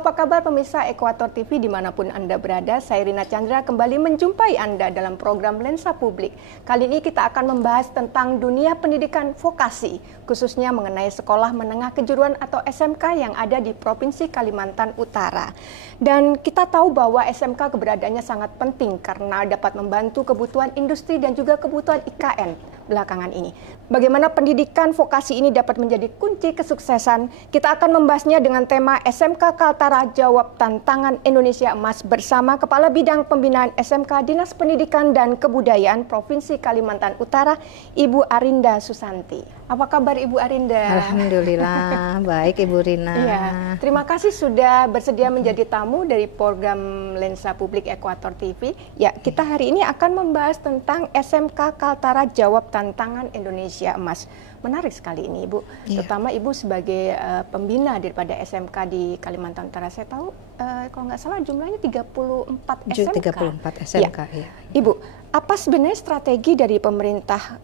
Halo, apa kabar pemirsa Ekuator TV dimanapun Anda berada? Saya Rina Chandra kembali menjumpai Anda dalam program Lensa Publik. Kali ini kita akan membahas tentang dunia pendidikan vokasi, khususnya mengenai sekolah menengah kejuruan atau SMK yang ada di Provinsi Kalimantan Utara. Dan kita tahu bahwa SMK keberadaannya sangat penting karena dapat membantu kebutuhan industri dan juga kebutuhan IKN belakangan ini. Bagaimana pendidikan vokasi ini dapat menjadi kunci kesuksesan? Kita akan membahasnya dengan tema SMK Kaltara Jawab Tantangan Indonesia Emas bersama Kepala Bidang Pembinaan SMK Dinas Pendidikan dan Kebudayaan Provinsi Kalimantan Utara, Ibu Arinda Susanti. Apa kabar Ibu Arinda? Alhamdulillah, baik Ibu Rina. Ya, terima kasih sudah bersedia menjadi tamu dari program Lensa Publik Ekuator TV. Ya, kita hari ini akan membahas tentang SMK Kaltara Jawab Tantangan Indonesia Emas. Menarik sekali ini Ibu, terutama Ibu sebagai pembina daripada SMK di Kalimantan Utara. Saya tahu kalau nggak salah jumlahnya 34 SMK. 34 SMK, ya. Ibu, apa sebenarnya strategi dari pemerintah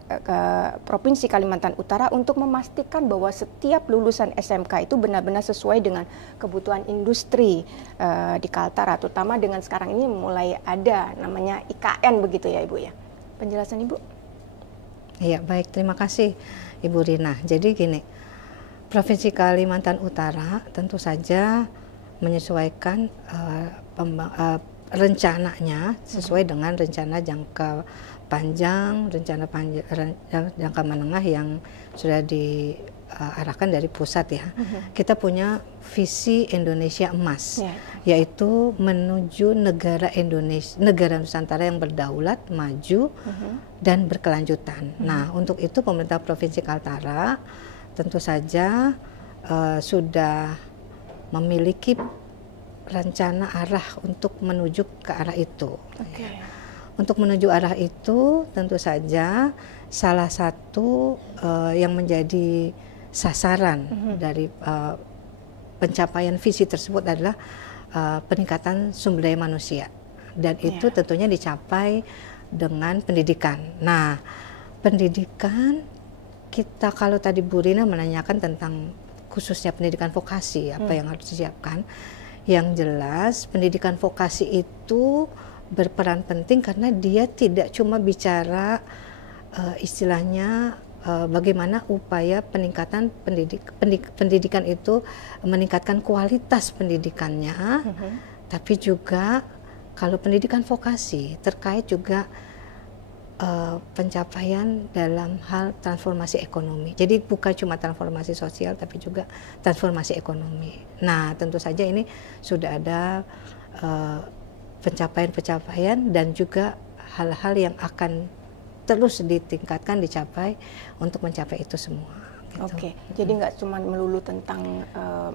Provinsi Kalimantan Utara untuk memastikan bahwa setiap lulusan SMK itu benar-benar sesuai dengan kebutuhan industri di Kaltara, terutama dengan sekarang ini mulai ada namanya IKN begitu ya Ibu ya? Penjelasan Ibu? Iya, baik, terima kasih Ibu Rina. Jadi gini, Provinsi Kalimantan Utara tentu saja menyesuaikan rencananya sesuai dengan rencana jangka panjang, jangka menengah yang sudah diarahkan dari pusat ya. Kita punya visi Indonesia Emas, yaitu menuju negara Nusantara yang berdaulat, maju, dan berkelanjutan. Nah, untuk itu pemerintah Provinsi Kaltara tentu saja sudah memiliki rencana arah untuk menuju ke arah itu. Untuk menuju arah itu tentu saja salah satu yang menjadi sasaran dari pencapaian visi tersebut adalah peningkatan sumber daya manusia, dan itu tentunya dicapai dengan pendidikan. Nah, pendidikan kita, kalau tadi Bu Rina menanyakan tentang khususnya pendidikan vokasi, apa yang harus disiapkan, yang jelas pendidikan vokasi itu berperan penting karena dia tidak cuma bicara istilahnya bagaimana upaya peningkatan pendidikan itu meningkatkan kualitas pendidikannya, tapi juga kalau pendidikan vokasi terkait juga pencapaian dalam hal transformasi ekonomi. Jadi bukan cuma transformasi sosial tapi juga transformasi ekonomi. Nah, tentu saja ini sudah ada pencapaian-pencapaian dan juga hal-hal yang akan terus ditingkatkan, dicapai untuk mencapai itu semua. Gitu. Jadi nggak cuma melulu tentang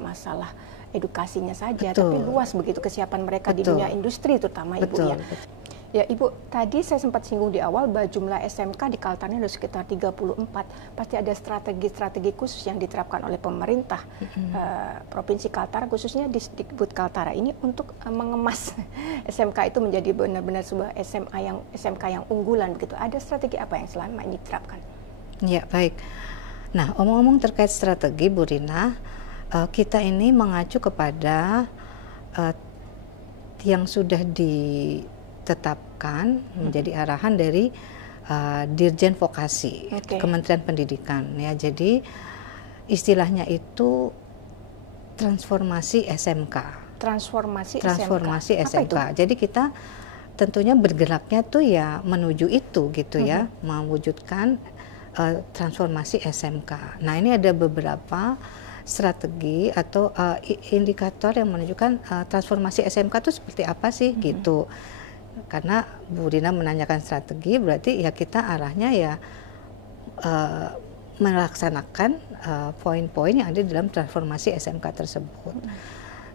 masalah edukasinya saja, tapi luas begitu kesiapan mereka di dunia industri terutama Ibu ya. Ya Ibu, tadi saya sempat singgung di awal bahwa jumlah SMK di Kaltara ada sekitar 34. Pasti ada strategi-strategi khusus yang diterapkan oleh pemerintah Provinsi Kaltara, khususnya di Dikbud Kaltara ini untuk mengemas SMK itu menjadi benar-benar sebuah SMK yang unggulan begitu. Ada strategi apa yang selama ini diterapkan? Ya, baik. Nah, omong-omong terkait strategi Bu Rina, kita ini mengacu kepada yang sudah ditetapkan menjadi arahan dari Dirjen Vokasi Kementerian Pendidikan ya. Jadi istilahnya itu transformasi SMK. Transformasi SMK. Jadi kita tentunya bergeraknya tuh ya menuju itu gitu ya, mewujudkan transformasi SMK. Nah, ini ada beberapa strategi atau indikator yang menunjukkan transformasi SMK itu seperti apa sih gitu. Karena Bu Rina menanyakan strategi, berarti ya kita arahnya ya melaksanakan poin-poin yang ada dalam transformasi SMK tersebut.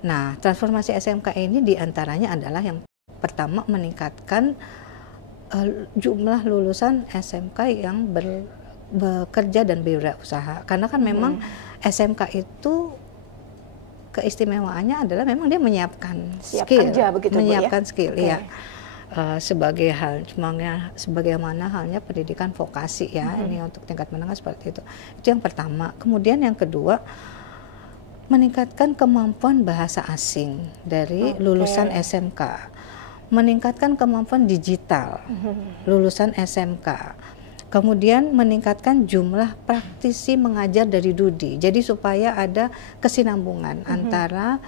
Nah, transformasi SMK ini diantaranya adalah yang pertama meningkatkan jumlah lulusan SMK yang bekerja dan berwirausaha. Karena kan memang SMK itu keistimewaannya adalah memang dia menyiapkan skill, menyiapkan skill ya. Sebagaimana halnya pendidikan vokasi ya, ini untuk tingkat menengah seperti itu. Itu yang pertama. Kemudian yang kedua, meningkatkan kemampuan bahasa asing dari lulusan SMK, meningkatkan kemampuan digital lulusan SMK, kemudian meningkatkan jumlah praktisi mengajar dari Dudi. Jadi supaya ada kesinambungan antara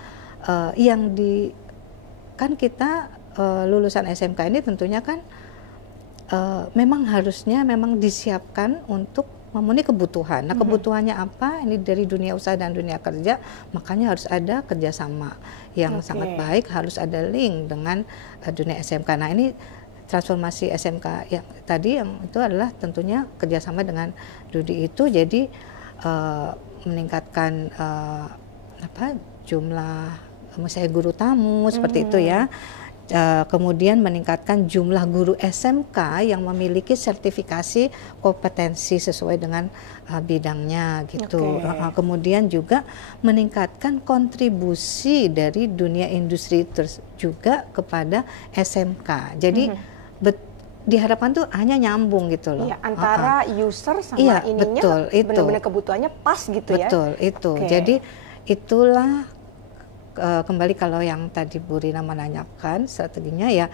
yang di kan kita lulusan SMK ini tentunya kan memang harusnya memang disiapkan untuk memenuhi kebutuhan. Nah, kebutuhannya apa? Ini dari dunia usaha dan dunia kerja, makanya harus ada kerjasama yang sangat baik, harus ada link dengan dunia SMK. Nah, ini transformasi SMK yang tadi yang itu adalah tentunya kerjasama dengan Dudi itu, jadi meningkatkan jumlah misalnya guru tamu seperti itu ya. Kemudian meningkatkan jumlah guru SMK yang memiliki sertifikasi kompetensi sesuai dengan bidangnya gitu. Kemudian juga meningkatkan kontribusi dari dunia industri juga kepada SMK. Jadi diharapkan tuh hanya nyambung gitu loh. Iya, antara user sama ininya benar-benar kebutuhannya pas gitu ya. Betul, itu. Jadi itulah kembali kalau yang tadi Bu Rina menanyakan strateginya ya,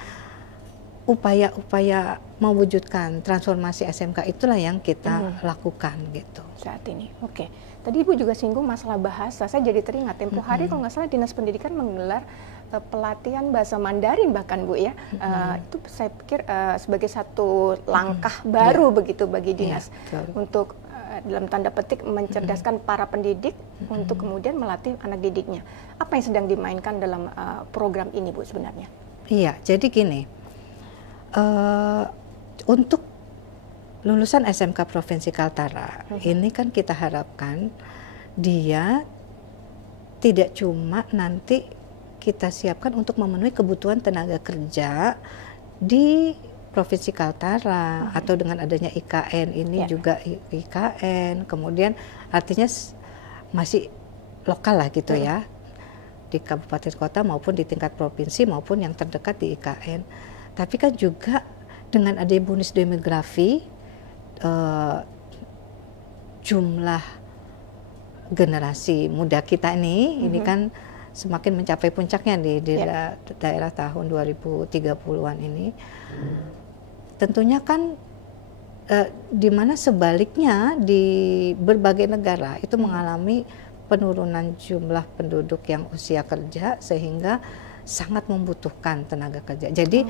upaya-upaya mewujudkan transformasi SMK itulah yang kita lakukan gitu saat ini. Tadi Ibu juga singgung masalah bahasa. Saya jadi teringat tempo hari kalau nggak salah Dinas Pendidikan menggelar pelatihan bahasa Mandarin bahkan Bu ya. Itu saya pikir sebagai satu langkah baru begitu bagi dinas untuk dalam tanda petik mencerdaskan para pendidik untuk kemudian melatih anak didiknya. Apa yang sedang dimainkan dalam program ini Bu sebenarnya? Iya, jadi gini, untuk lulusan SMK Provinsi Kaltara ini kan kita harapkan dia tidak cuma nanti kita siapkan untuk memenuhi kebutuhan tenaga kerja di Provinsi Kaltara atau dengan adanya IKN ini juga IKN, kemudian artinya masih lokal lah gitu ya, di kabupaten kota maupun di tingkat provinsi maupun yang terdekat di IKN. Tapi kan juga dengan adanya bonus demografi, jumlah generasi muda kita ini kan semakin mencapai puncaknya di daerah tahun 2030-an ini. Tentunya kan di mana sebaliknya di berbagai negara itu mengalami penurunan jumlah penduduk yang usia kerja sehingga sangat membutuhkan tenaga kerja. Jadi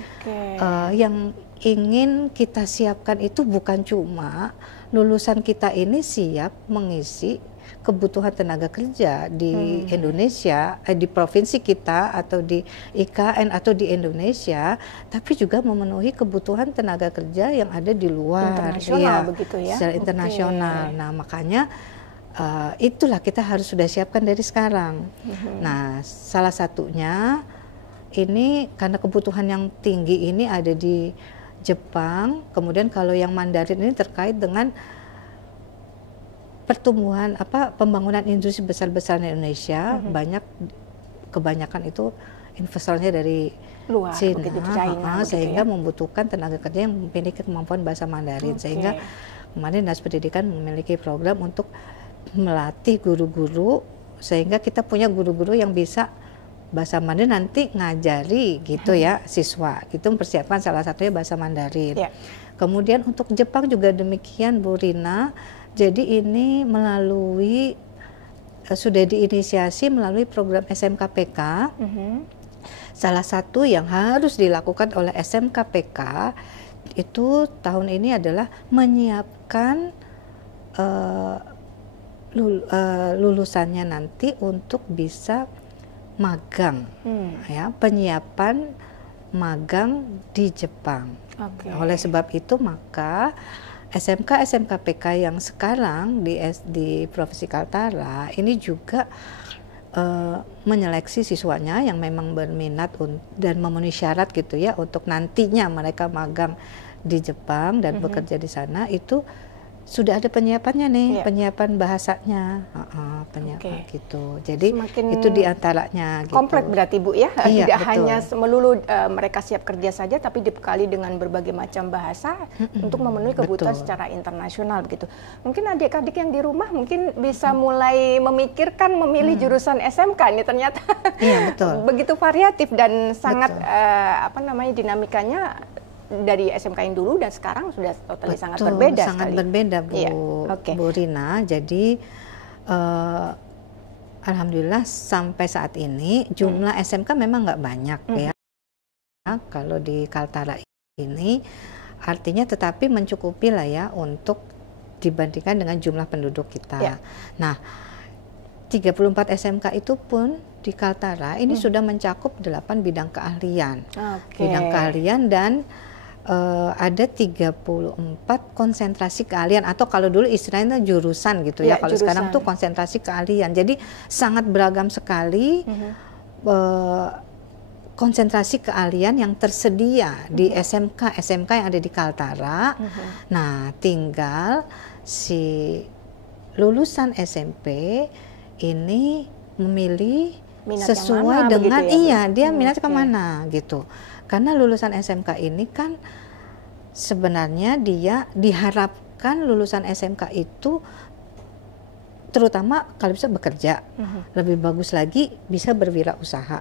yang ingin kita siapkan itu bukan cuma lulusan kita ini siap mengisi kebutuhan tenaga kerja di Indonesia, di provinsi kita atau di IKN atau di Indonesia, tapi juga memenuhi kebutuhan tenaga kerja yang ada di luar, internasional begitu ya, secara internasional. Nah, makanya itulah kita harus sudah siapkan dari sekarang. Nah, salah satunya ini karena kebutuhan yang tinggi ini ada di Jepang, kemudian kalau yang Mandarin ini terkait dengan pertumbuhan pembangunan industri besar-besaran di Indonesia, kebanyakan itu investornya dari luar, China, sehingga membutuhkan tenaga kerja yang memiliki kemampuan bahasa Mandarin. Sehingga kemarin Dinas Pendidikan memiliki program untuk melatih guru-guru sehingga kita punya guru-guru yang bisa bahasa Mandarin nanti ngajari gitu ya siswa. Itu mempersiapkan salah satunya bahasa Mandarin. Kemudian untuk Jepang juga demikian Bu Rina. Jadi ini melalui sudah diinisiasi melalui program SMKPK. Salah satu yang harus dilakukan oleh SMKPK itu tahun ini adalah menyiapkan lulusannya nanti untuk bisa magang, ya, penyiapan magang di Jepang. Oleh sebab itu maka SMK-SMKPK yang sekarang di Provinsi Kaltara ini juga menyeleksi siswanya yang memang berminat dan memenuhi syarat gitu ya untuk nantinya mereka magang di Jepang dan bekerja di sana, itu sudah ada penyiapannya nih, penyiapan bahasanya, penyiapan gitu. Jadi semakin itu diantaranya. Gitu. Komplek berarti Bu ya, tidak betul. Hanya melulu mereka siap kerja saja, tapi dibekali dengan berbagai macam bahasa untuk memenuhi kebutuhan secara internasional begitu. Mungkin adik-adik yang di rumah mungkin bisa mulai memikirkan memilih jurusan SMK ini ternyata begitu variatif dan sangat dinamikanya. Dari SMK yang dulu dan sekarang sudah totally sangat berbeda sangat sekali. Berbeda Bu Rina. Jadi alhamdulillah sampai saat ini jumlah SMK memang nggak banyak ya. Kalau di Kaltara ini artinya tetapi mencukupi lah ya untuk dibandingkan dengan jumlah penduduk kita. Nah, 34 SMK itu pun di Kaltara ini sudah mencakup 8 bidang keahlian. Bidang keahlian dan ada 34 konsentrasi keahlian atau kalau dulu istilahnya jurusan gitu ya. Kalau sekarang tuh konsentrasi keahlian. Jadi sangat beragam sekali konsentrasi keahlian yang tersedia di SMK yang ada di Kaltara. Nah, tinggal si lulusan SMP ini memilih minat sesuai dengan dia minat kemana gitu. Karena lulusan SMK ini kan sebenarnya dia diharapkan lulusan SMK itu terutama kalau bisa bekerja, lebih bagus lagi bisa berwirausaha,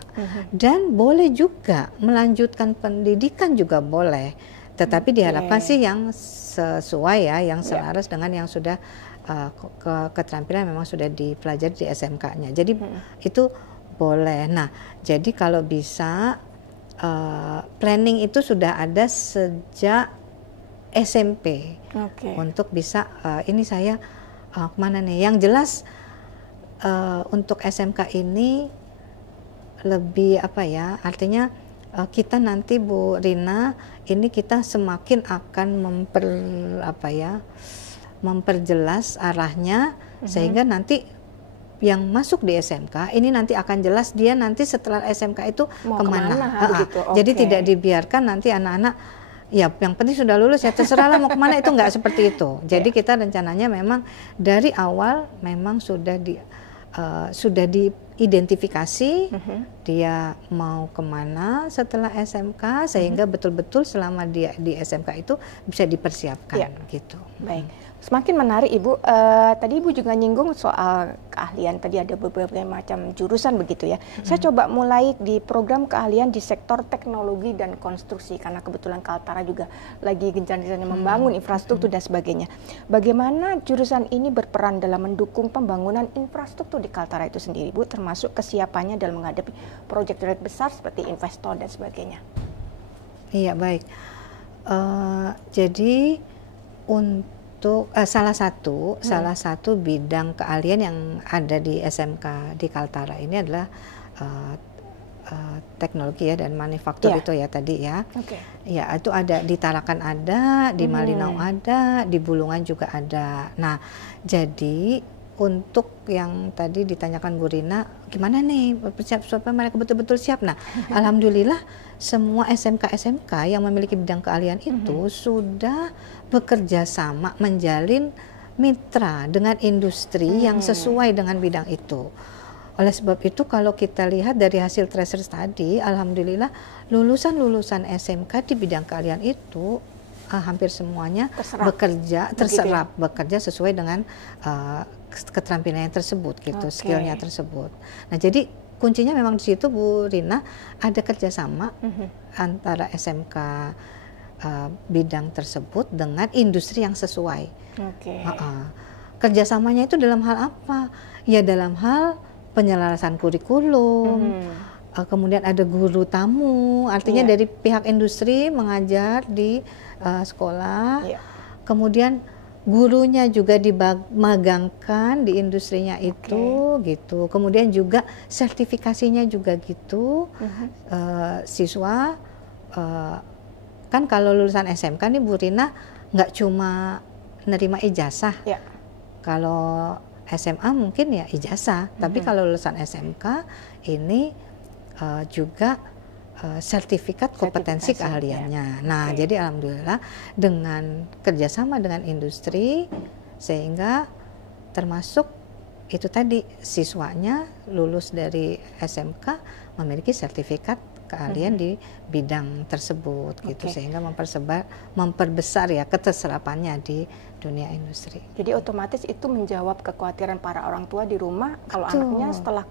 dan boleh juga melanjutkan pendidikan juga boleh, tetapi diharapkan sih yang sesuai ya, yang selaras dengan yang sudah keterampilan memang sudah dipelajari di SMK-nya. Jadi itu boleh. Nah, jadi kalau bisa planning itu sudah ada sejak SMP untuk bisa ini saya kemana nih? Yang jelas untuk SMK ini lebih artinya kita nanti Bu Rina ini kita semakin akan memperjelas arahnya sehingga nanti yang masuk di SMK ini nanti akan jelas dia nanti setelah SMK itu mau kemana. Jadi tidak dibiarkan nanti anak-anak ya yang penting sudah lulus ya terserahlah mau kemana, itu nggak seperti itu. Jadi kita rencananya memang dari awal memang sudah diidentifikasi dia mau kemana setelah SMK sehingga betul-betul selama dia di SMK itu bisa dipersiapkan gitu. Baik. Semakin menarik Ibu, tadi Ibu juga nyinggung soal keahlian, tadi ada beberapa macam jurusan begitu ya. Saya coba mulai di program keahlian di sektor teknologi dan konstruksi, karena kebetulan Kaltara juga lagi gencar-gencarnya membangun infrastruktur dan sebagainya. Bagaimana jurusan ini berperan dalam mendukung pembangunan infrastruktur di Kaltara itu sendiri Bu, termasuk kesiapannya dalam menghadapi proyek-proyek besar seperti investor dan sebagainya? Iya baik, jadi untuk salah satu bidang keahlian yang ada di SMK di Kaltara ini adalah teknologi ya dan manufaktur itu ya tadi ya. Ya itu ada di Tarakan ada, di Malinau ada, di Bulungan juga ada. Nah jadi untuk yang tadi ditanyakan Bu Rina, gimana nih supaya mereka betul-betul siap? Nah, alhamdulillah semua SMK yang memiliki bidang keahlian itu sudah bekerja sama menjalin mitra dengan industri yang sesuai dengan bidang itu. Oleh sebab itu kalau kita lihat dari hasil tracer tadi, alhamdulillah lulusan SMK di bidang keahlian itu hampir semuanya bekerja sesuai dengan keterampilan tersebut gitu, skillnya tersebut. Nah jadi kuncinya memang di situ Bu Rina, ada kerjasama antara SMK bidang tersebut dengan industri yang sesuai. Kerjasamanya itu dalam hal apa? Ya dalam hal penyelarasan kurikulum, kemudian ada guru tamu, artinya dari pihak industri mengajar di sekolah, kemudian gurunya juga dimagangkan di industrinya itu gitu, kemudian juga sertifikasinya juga gitu. Siswa kan kalau lulusan SMK nih Bu Rina nggak cuma nerima ijazah, kalau SMA mungkin ya ijazah, tapi kalau lulusan SMK ini juga sertifikat kompetensi keahliannya. Nah, jadi alhamdulillah dengan kerjasama dengan industri sehingga termasuk itu tadi siswanya lulus dari SMK memiliki sertifikat keahlian di bidang tersebut gitu, sehingga memperbesar ya keterserapannya di dunia industri. Jadi otomatis itu menjawab kekhawatiran para orang tua di rumah kalau anaknya setelah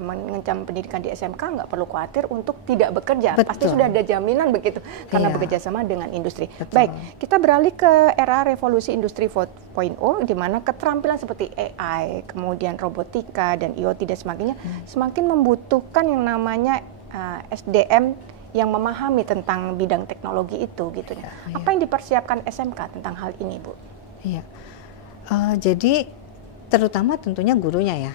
mengencam pendidikan di SMK nggak perlu khawatir untuk tidak bekerja. Pasti sudah ada jaminan begitu karena bekerja sama dengan industri. Baik, kita beralih ke era revolusi industri 4.0 di mana keterampilan seperti AI, kemudian robotika dan IoT dan sebagainya semakin membutuhkan yang namanya SDM yang memahami tentang bidang teknologi itu gitu ya. Apa yang dipersiapkan SMK tentang hal ini, Bu? Iya. Jadi terutama tentunya gurunya ya.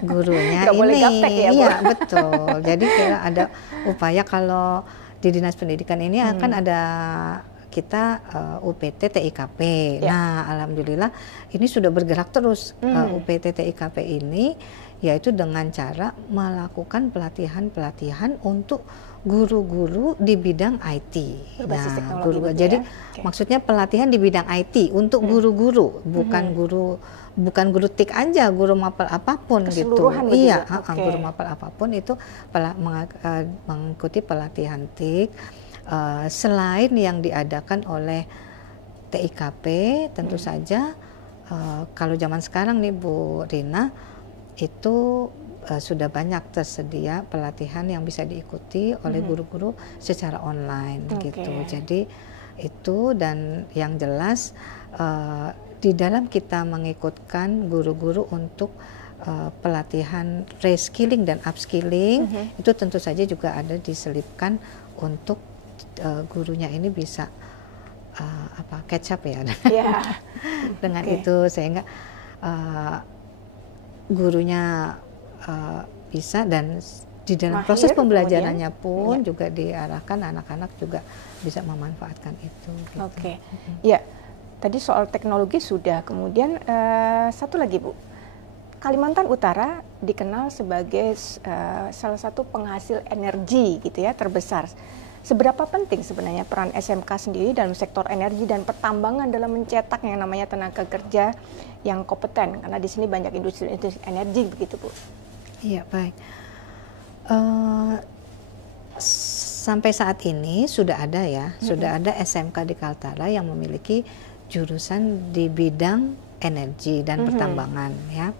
Gurunya Nggak boleh gaptek ya, Bu? Iya, betul. Jadi kira ada upaya kalau di Dinas Pendidikan ini akan ada kita UPT TIKP. Nah, alhamdulillah ini sudah bergerak terus UPT TIKP ini, yaitu dengan cara melakukan pelatihan-pelatihan untuk guru-guru di bidang IT. Nah, guru jadi maksudnya pelatihan di bidang IT untuk guru-guru, bukan guru TIK aja, guru mapel apapun gitu. Iya, guru mapel apapun itu mengikuti pelatihan TIK. Selain yang diadakan oleh TIKP, tentu saja kalau zaman sekarang nih Bu Rina, itu sudah banyak tersedia pelatihan yang bisa diikuti oleh guru-guru secara online gitu. Jadi itu, dan yang jelas di dalam kita mengikutkan guru-guru untuk pelatihan reskilling dan upskilling, itu tentu saja juga ada diselipkan untuk gurunya ini bisa catch up ya dengan itu, sehingga gurunya bisa, dan di dalam proses pembelajarannya pun juga diarahkan anak-anak juga bisa memanfaatkan itu. Gitu. Ya. Tadi soal teknologi sudah, kemudian satu lagi Bu, Kalimantan Utara dikenal sebagai salah satu penghasil energi gitu ya terbesar. Seberapa penting sebenarnya peran SMK sendiri dalam sektor energi dan pertambangan dalam mencetak yang namanya tenaga kerja yang kompeten? Karena di sini banyak industri energi begitu Bu. Iya, baik. Sampai saat ini sudah ada ya, sudah ada SMK di Kaltara yang memiliki jurusan di bidang energi dan pertambangan ya.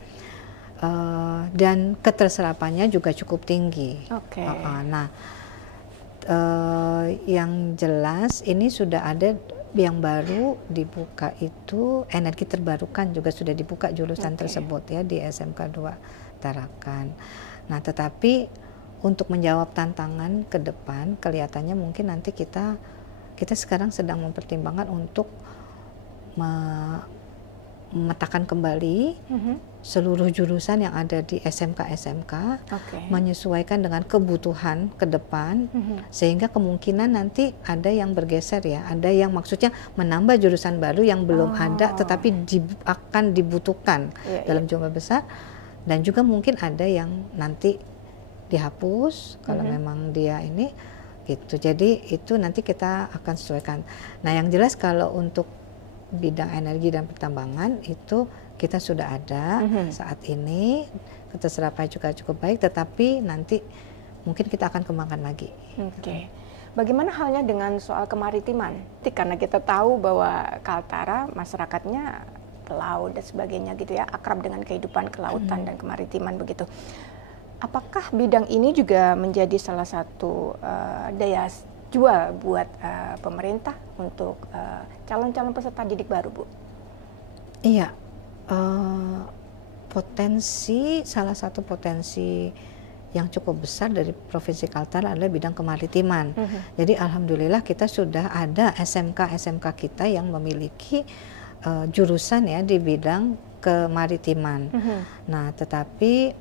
Dan keterserapannya juga cukup tinggi. Yang jelas ini sudah ada yang baru dibuka, itu energi terbarukan juga sudah dibuka jurusan tersebut ya di SMK 2 Tarakan. Nah, tetapi untuk menjawab tantangan ke depan kelihatannya mungkin nanti kita sekarang sedang mempertimbangkan untuk memetakan kembali seluruh jurusan yang ada di SMK-SMK, menyesuaikan dengan kebutuhan ke depan, sehingga kemungkinan nanti ada yang bergeser ya, ada yang maksudnya menambah jurusan baru yang belum ada tetapi akan dibutuhkan dalam jumlah besar, dan juga mungkin ada yang nanti dihapus kalau memang dia ini gitu. Jadi itu nanti kita akan sesuaikan. Nah, yang jelas kalau untuk bidang energi dan pertambangan itu kita sudah ada saat ini, keterserapan juga cukup baik, tetapi nanti mungkin kita akan kembangkan lagi. Bagaimana halnya dengan soal kemaritiman? Karena kita tahu bahwa Kaltara masyarakatnya pelaut dan sebagainya gitu ya, akrab dengan kehidupan kelautan dan kemaritiman begitu. Apakah bidang ini juga menjadi salah satu daya jual buat pemerintah untuk calon-calon peserta didik baru, Bu? Iya, salah satu potensi yang cukup besar dari Provinsi Kaltara adalah bidang kemaritiman. Jadi alhamdulillah kita sudah ada SMK kita yang memiliki jurusan ya di bidang kemaritiman. Nah, tetapi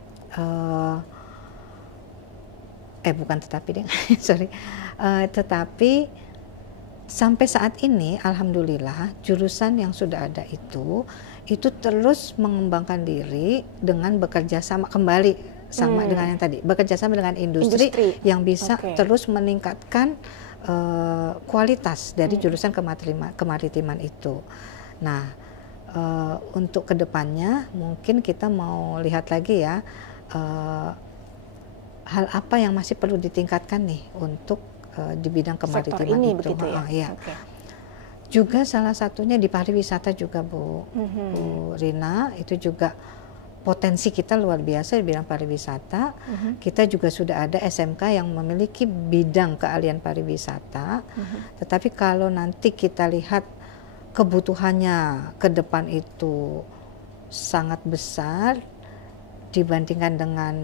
tetapi sampai saat ini alhamdulillah jurusan yang sudah ada itu terus mengembangkan diri dengan bekerja sama kembali sama dengan yang tadi, bekerja sama dengan industri yang bisa terus meningkatkan kualitas dari jurusan kemaritiman itu. Nah, untuk kedepannya mungkin kita mau lihat lagi ya, hal apa yang masih perlu ditingkatkan nih untuk di bidang kemaritiman ini, itu. Begitu ya? Ya. Juga salah satunya di pariwisata juga Bu Rina, itu juga potensi kita luar biasa di bidang pariwisata. Kita juga sudah ada SMK yang memiliki bidang keahlian pariwisata. Tetapi kalau nanti kita lihat kebutuhannya ke depan itu sangat besar dibandingkan dengan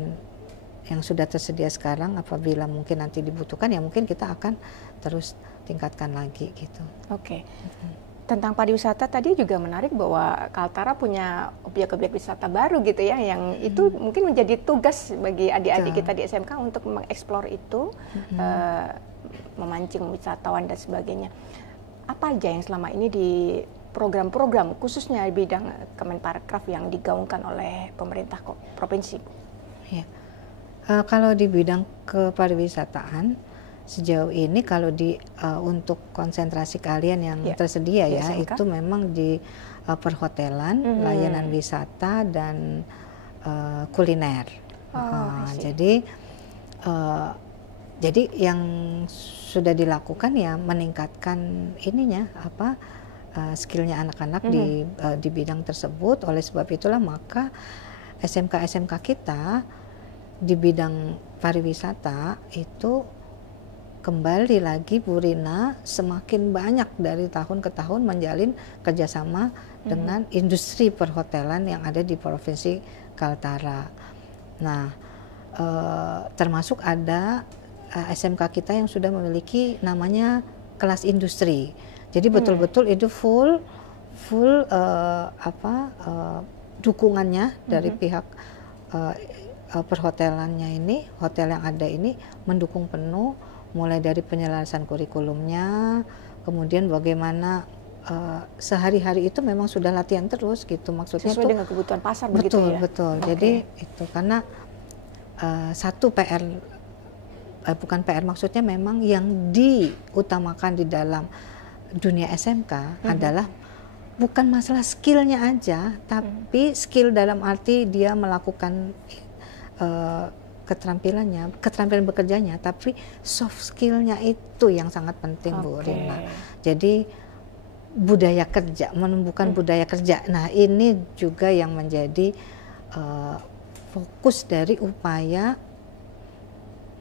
yang sudah tersedia sekarang, apabila mungkin nanti dibutuhkan ya mungkin kita akan terus tingkatkan lagi gitu. Tentang pariwisata tadi juga menarik bahwa Kaltara punya objek-objek wisata baru gitu ya, yang itu mungkin menjadi tugas bagi adik-adik kita di SMK untuk mengeksplor itu, memancing wisatawan dan sebagainya. Apa aja yang selama ini di program-program khususnya di bidang Kemenparekraf yang digaungkan oleh pemerintah provinsi? Ya. Kalau di bidang kepariwisataan sejauh ini kalau untuk konsentrasi keahlian yang tersedia ya SMK, itu memang di perhotelan, layanan wisata dan kuliner. Jadi yang sudah dilakukan ya meningkatkan ininya skillnya anak-anak di bidang tersebut. Oleh sebab itulah maka SMK kita di bidang pariwisata itu kembali lagi Bu Rina semakin banyak dari tahun ke tahun menjalin kerjasama dengan industri perhotelan yang ada di Provinsi Kaltara. Nah, termasuk ada SMK kita yang sudah memiliki namanya kelas industri. Jadi betul-betul itu full dukungannya dari pihak perhotelannya ini, hotel yang ada ini mendukung penuh, mulai dari penyelarasan kurikulumnya, kemudian bagaimana sehari-hari itu memang sudah latihan terus gitu, maksudnya sesuai dengan kebutuhan pasar begitu ya. Betul. Jadi itu karena satu PR bukan PR, maksudnya memang yang diutamakan di dalam dunia SMK adalah bukan masalah skillnya aja, tapi skill dalam arti dia melakukan keterampilan bekerjanya, tapi soft skillnya itu yang sangat penting Bu Rina. Jadi budaya kerja, menumbuhkan budaya kerja. Nah ini juga yang menjadi fokus dari upaya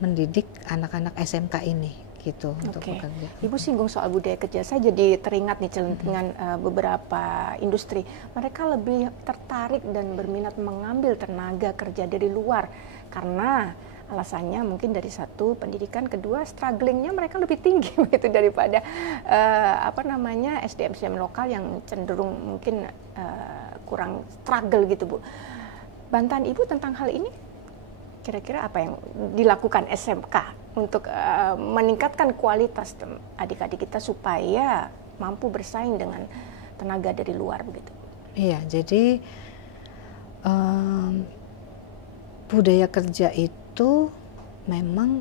mendidik anak-anak SMK ini gitu untuk bekerja. Ibu singgung soal budaya kerja, saya jadi teringat nih dengan beberapa industri, mereka lebih tertarik dan berminat mengambil tenaga kerja dari luar karena alasannya mungkin dari satu pendidikan, kedua strugglingnya mereka lebih tinggi begitu daripada SDM lokal yang cenderung mungkin kurang struggle gitu Bu. Bantahan Ibu tentang hal ini? Kira-kira apa yang dilakukan SMK untuk meningkatkan kualitas adik-adik kita supaya mampu bersaing dengan tenaga dari luar begitu? Iya, jadi budaya kerja itu memang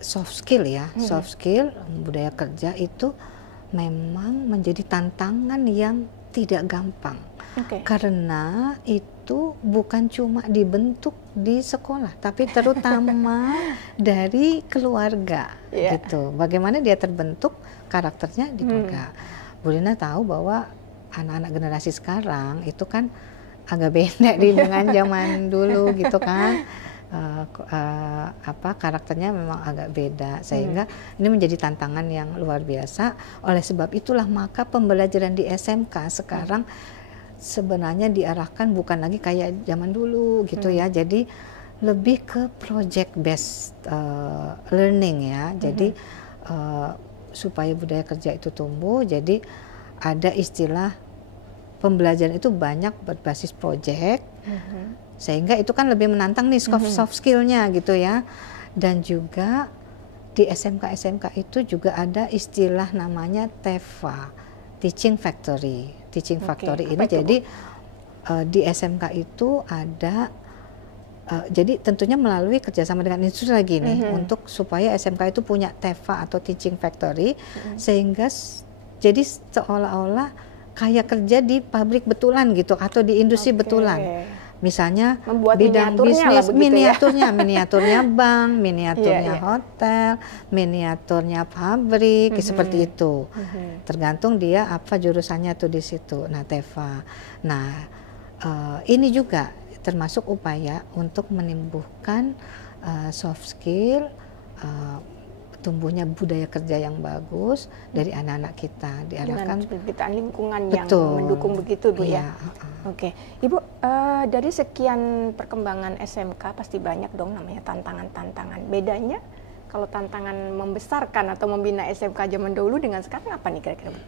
soft skill ya, soft skill budaya kerja itu memang menjadi tantangan yang tidak gampang. Karena itu bukan cuma dibentuk di sekolah, tapi terutama dari keluarga gitu. Bagaimana dia terbentuk karakternya di keluarga. Bu Rina tahu bahwa anak-anak generasi sekarang itu kan agak beda dengan zaman dulu gitu kan. Karakternya memang agak beda, sehingga ini menjadi tantangan yang luar biasa. Oleh sebab itulah maka pembelajaran di SMK sekarang sebenarnya diarahkan bukan lagi kayak zaman dulu gitu ya, jadi lebih ke project based learning ya. Jadi supaya budaya kerja itu tumbuh, jadi ada istilah pembelajaran itu banyak berbasis project, sehingga itu kan lebih menantang nih soft skillnya gitu ya. Dan juga di SMK itu juga ada istilah namanya TEFA, Teaching Factory. Teaching Factory ini jadi di SMK itu ada jadi tentunya melalui kerjasama dengan industri lagi nih untuk supaya SMK itu punya TEFA atau Teaching Factory sehingga jadi seolah-olah kayak kerja di pabrik betulan gitu atau di industri betulan. Misalnya membuat bidang bisnis, miniaturnya bank, miniaturnya yeah. hotel, miniaturnya pabrik, seperti itu. Tergantung dia apa jurusannya tuh di situ. Nah, TEFA. Nah, ini juga termasuk upaya untuk menumbuhkan soft skill, tumbuhnya budaya kerja yang bagus dari anak-anak kita, diarahkan dengan penciptaan lingkungan yang mendukung begitu, Bu, ya. Oke, Ibu, dari sekian perkembangan SMK pasti banyak dong namanya tantangan-tantangan. Bedanya kalau tantangan membesarkan atau membina SMK zaman dahulu dengan sekarang apa nih kira-kira, Bu?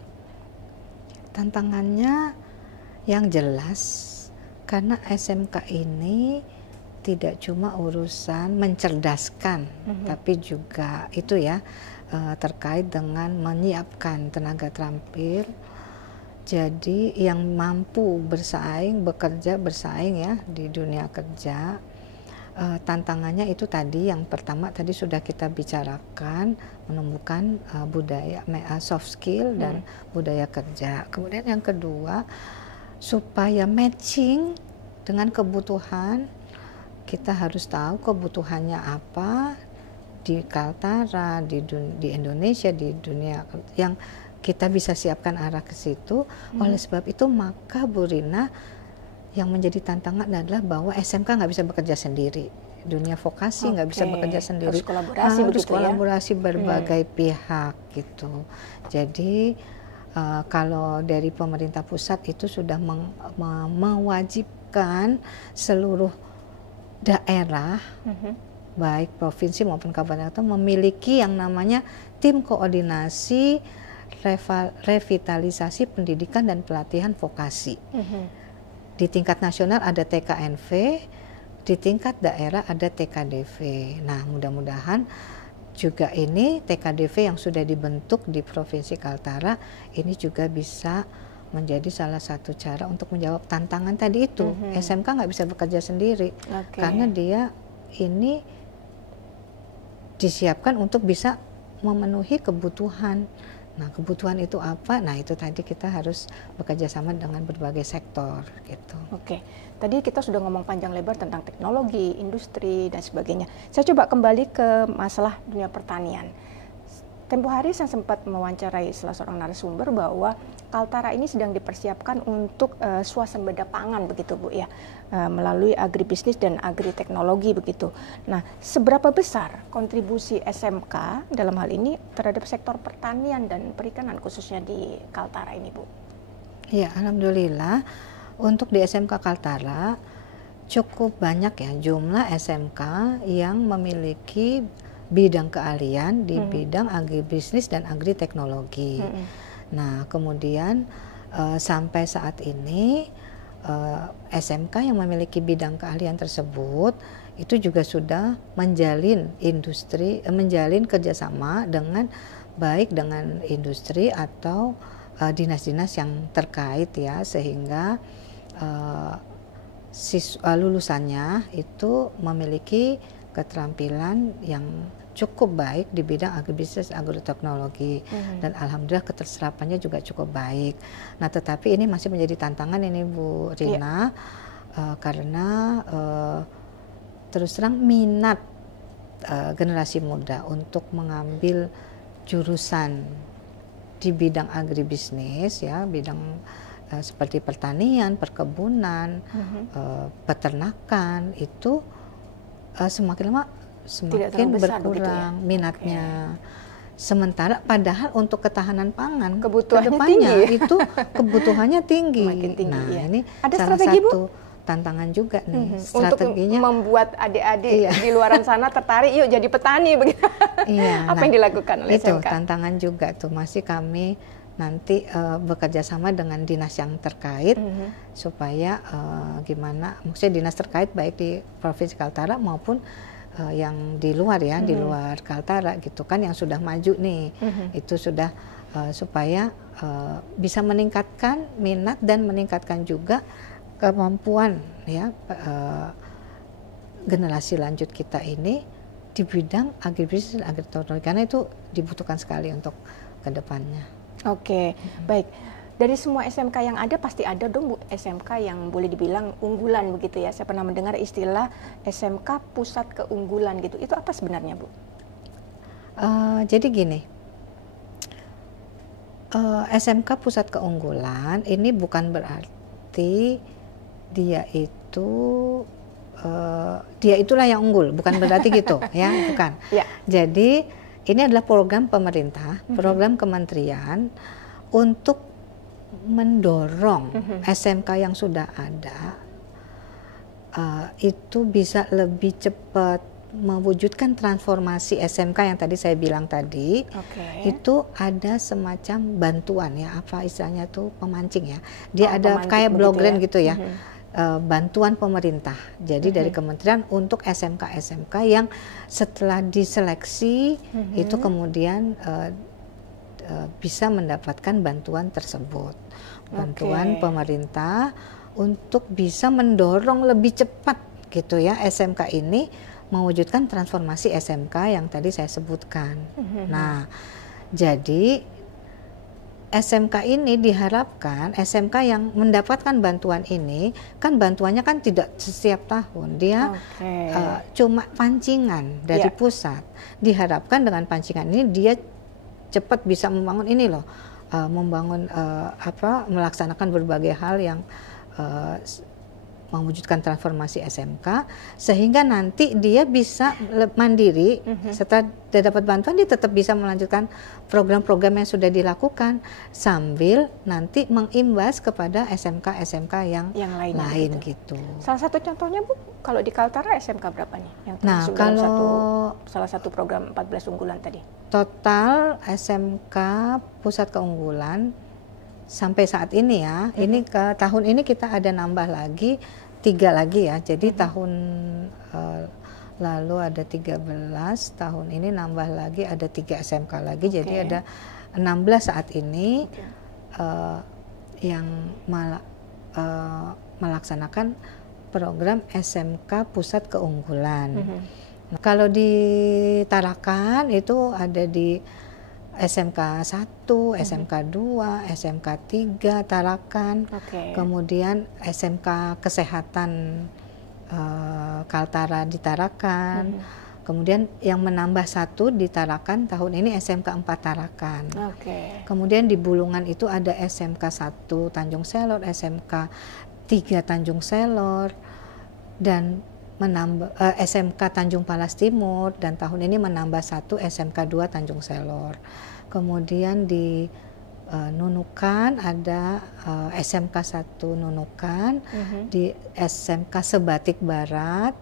Tantangannya yang jelas karena SMK ini tidak cuma urusan mencerdaskan, tapi juga itu ya terkait dengan menyiapkan tenaga terampil. Jadi yang mampu bersaing, bekerja bersaing ya di dunia kerja. Tantangannya itu tadi yang pertama tadi sudah kita bicarakan, menumbuhkan budaya soft skill dan budaya kerja. Kemudian yang kedua supaya matching dengan kebutuhan. Kita harus tahu kebutuhannya apa di Kaltara, di Indonesia, di dunia yang kita bisa siapkan arah ke situ. Oleh sebab itu maka Bu Rina yang menjadi tantangan adalah bahwa SMK nggak bisa bekerja sendiri. Dunia vokasi nggak bisa bekerja sendiri. Harus kolaborasi berbagai pihak gitu. Jadi kalau dari pemerintah pusat itu sudah mewajibkan seluruh daerah, baik provinsi maupun kabupaten memiliki yang namanya tim koordinasi revitalisasi pendidikan dan pelatihan vokasi. Di tingkat nasional ada TKNV, di tingkat daerah ada TKDV. Nah, mudah-mudahan juga ini TKDV yang sudah dibentuk di Provinsi Kaltara ini juga bisa menjadi salah satu cara untuk menjawab tantangan tadi itu. SMK nggak bisa bekerja sendiri karena dia ini disiapkan untuk bisa memenuhi kebutuhan. Nah, kebutuhan itu apa? Nah, itu tadi kita harus bekerja sama dengan berbagai sektor gitu. Oke, tadi kita sudah ngomong panjang lebar tentang teknologi, industri dan sebagainya. Saya coba kembali ke masalah dunia pertanian. Tempo hari saya sempat mewawancarai salah seorang narasumber bahwa Kaltara ini sedang dipersiapkan untuk swasembada pangan begitu, Bu, ya, melalui agribisnis dan agriteknologi begitu. Nah, seberapa besar kontribusi SMK dalam hal ini terhadap sektor pertanian dan perikanan khususnya di Kaltara ini, Bu? Ya, alhamdulillah untuk di SMK Kaltara cukup banyak ya jumlah SMK yang memiliki bidang keahlian di bidang agribisnis dan agriteknologi. Nah, kemudian sampai saat ini SMK yang memiliki bidang keahlian tersebut itu juga sudah menjalin menjalin kerjasama dengan baik dengan industri atau dinas-dinas yang terkait ya, sehingga lulusannya itu memiliki keterampilan yang cukup baik di bidang agribisnis agroteknologi dan alhamdulillah keterserapannya juga cukup baik. Nah, tetapi ini masih menjadi tantangan ini Bu Rina karena terus terang minat generasi muda untuk mengambil jurusan di bidang agribisnis ya, bidang seperti pertanian, perkebunan, peternakan itu semakin lama semakin berkurang ya? Minatnya. Sementara padahal untuk ketahanan pangan kedepannya itu kebutuhannya tinggi. Tinggi. Nah, ya. ini ada salah strategi, satu Bu? Tantangan juga nih strateginya untuk membuat adik-adik di luaran sana tertarik yuk jadi petani begitu. Apa yang dilakukan oleh itu SMK? Tantangan juga tuh, masih kami nanti bekerja sama dengan dinas yang terkait supaya gimana, maksudnya dinas terkait baik di Provinsi Kaltara maupun yang di luar ya, di luar Kaltara gitu kan, yang sudah maju nih, itu sudah supaya bisa meningkatkan minat dan meningkatkan juga kemampuan ya generasi lanjut kita ini di bidang agribisnis dan agriteknologi, karena itu dibutuhkan sekali untuk kedepannya. Oke, baik. Dari semua SMK yang ada pasti ada dong Bu SMK yang boleh dibilang unggulan begitu ya. Saya pernah mendengar istilah SMK pusat keunggulan gitu. Itu apa sebenarnya Bu? Jadi gini, SMK pusat keunggulan ini bukan berarti dia itulah yang unggul, bukan berarti gitu ya, bukan. Ya. Jadi ini adalah program pemerintah, program kementerian untuk mendorong SMK yang sudah ada itu bisa lebih cepat mewujudkan transformasi SMK yang tadi saya bilang tadi. Itu ada semacam bantuan ya, apa istilahnya tuh, pemancing ya. Dia ada kayak blogren gitu ya. Bantuan pemerintah. Jadi dari kementerian untuk SMK-SMK yang setelah diseleksi itu kemudian bisa mendapatkan bantuan tersebut. Bantuan pemerintah untuk bisa mendorong lebih cepat gitu ya SMK ini mewujudkan transformasi SMK yang tadi saya sebutkan. Nah, jadi SMK ini diharapkan, SMK yang mendapatkan bantuan ini, kan bantuannya kan tidak setiap tahun, dia cuma pancingan dari pusat. Diharapkan dengan pancingan ini dia cepat bisa membangun ini loh, melaksanakan berbagai hal yang mewujudkan transformasi SMK, sehingga nanti dia bisa mandiri. Setelah dia dapat bantuan, dia tetap bisa melanjutkan program-program yang sudah dilakukan sambil nanti mengimbas kepada SMK-SMK yang lain gitu. Salah satu contohnya Bu, kalau di Kaltara SMK berapa nih yang termasuk dalam salah satu program 14 unggulan tadi? Total SMK pusat keunggulan sampai saat ini ya, ini ke tahun ini kita ada nambah lagi 3 lagi ya. Jadi tahun lalu ada 13, tahun ini nambah lagi ada 3 SMK lagi. Jadi ada 16 saat ini yang melaksanakan program SMK pusat keunggulan. Nah, kalau di Tarakan itu ada di SMK 1, SMK 2, SMK 3 Tarakan, kemudian SMK Kesehatan Kaltara di Tarakan, kemudian yang menambah 1 di Tarakan tahun ini SMK 4 Tarakan. Kemudian di Bulungan itu ada SMK 1 Tanjung Selor, SMK 3 Tanjung Selor, dan menambah SMK Tanjung Palas Timur, dan tahun ini menambah 1 SMK 2 Tanjung Selor. Kemudian di Nunukan ada SMK 1 Nunukan, di SMK Sebatik Barat,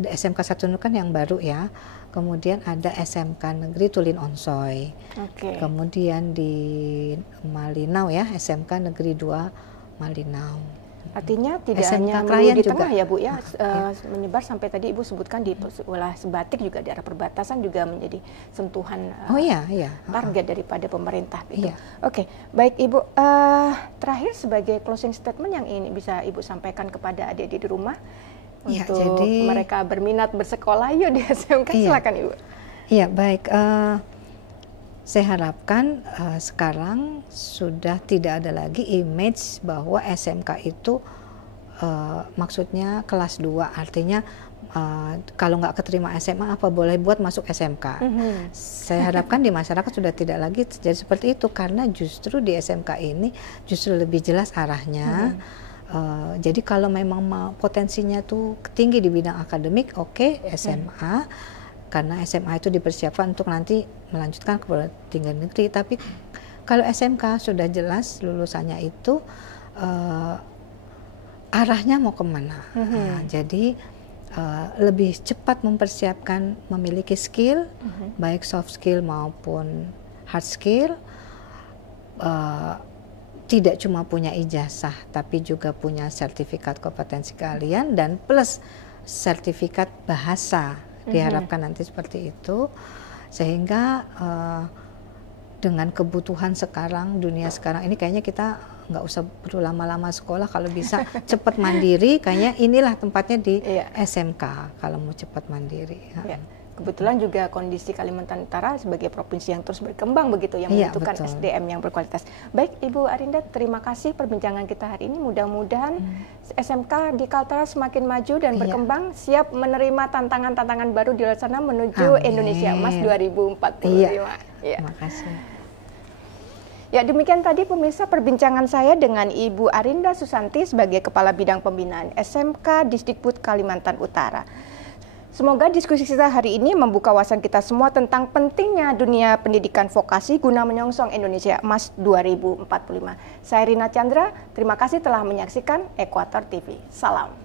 SMK 1 Nunukan yang baru ya. Kemudian ada SMK Negeri Tulin Onsoy. Kemudian di Malinau ya, SMK Negeri 2 Malinau. Artinya tidak hanya di tengah ya Bu ya, menyebar sampai tadi Ibu sebutkan di wilayah Sebatik, juga di arah perbatasan juga menjadi sentuhan target daripada pemerintah gitu. Oke, baik Ibu, terakhir sebagai closing statement yang ini bisa Ibu sampaikan kepada adik-adik di rumah untuk mereka berminat bersekolah yuk di SMK, silakan Ibu. Iya, baik. Saya harapkan sekarang sudah tidak ada lagi image bahwa SMK itu maksudnya kelas 2, artinya kalau nggak keterima SMA apa boleh buat masuk SMK. Saya harapkan di masyarakat sudah tidak lagi terjadi seperti itu, karena justru di SMK ini justru lebih jelas arahnya. Jadi kalau memang potensinya tuh tinggi di bidang akademik, SMA. Karena SMA itu dipersiapkan untuk nanti melanjutkan ke perguruan negeri. Tapi kalau SMK sudah jelas lulusannya itu arahnya mau kemana. Jadi lebih cepat mempersiapkan, memiliki skill, baik soft skill maupun hard skill. Tidak cuma punya ijazah, tapi juga punya sertifikat kompetensi keahlian dan plus sertifikat bahasa. Diharapkan nanti seperti itu, sehingga dengan kebutuhan sekarang, dunia sekarang ini kayaknya kita nggak usah perlu lama-lama sekolah, kalau bisa cepat mandiri, kayaknya inilah tempatnya di SMK kalau mau cepat mandiri. Kebetulan juga kondisi Kalimantan Utara sebagai provinsi yang terus berkembang begitu, yang membutuhkan SDM yang berkualitas. Baik Ibu Arinda, terima kasih perbincangan kita hari ini. Mudah-mudahan SMK di Kaltara semakin maju dan berkembang, siap menerima tantangan-tantangan baru di luar sana menuju Indonesia Emas 2045. Terima kasih. Ya, demikian tadi pemirsa perbincangan saya dengan Ibu Arinda Susanti sebagai Kepala Bidang Pembinaan SMK Disdikbud Kalimantan Utara. Semoga diskusi kita hari ini membuka wawasan kita semua tentang pentingnya dunia pendidikan vokasi guna menyongsong Indonesia Emas 2045. Saya Rina Chandra, terima kasih telah menyaksikan Ekuator TV. Salam.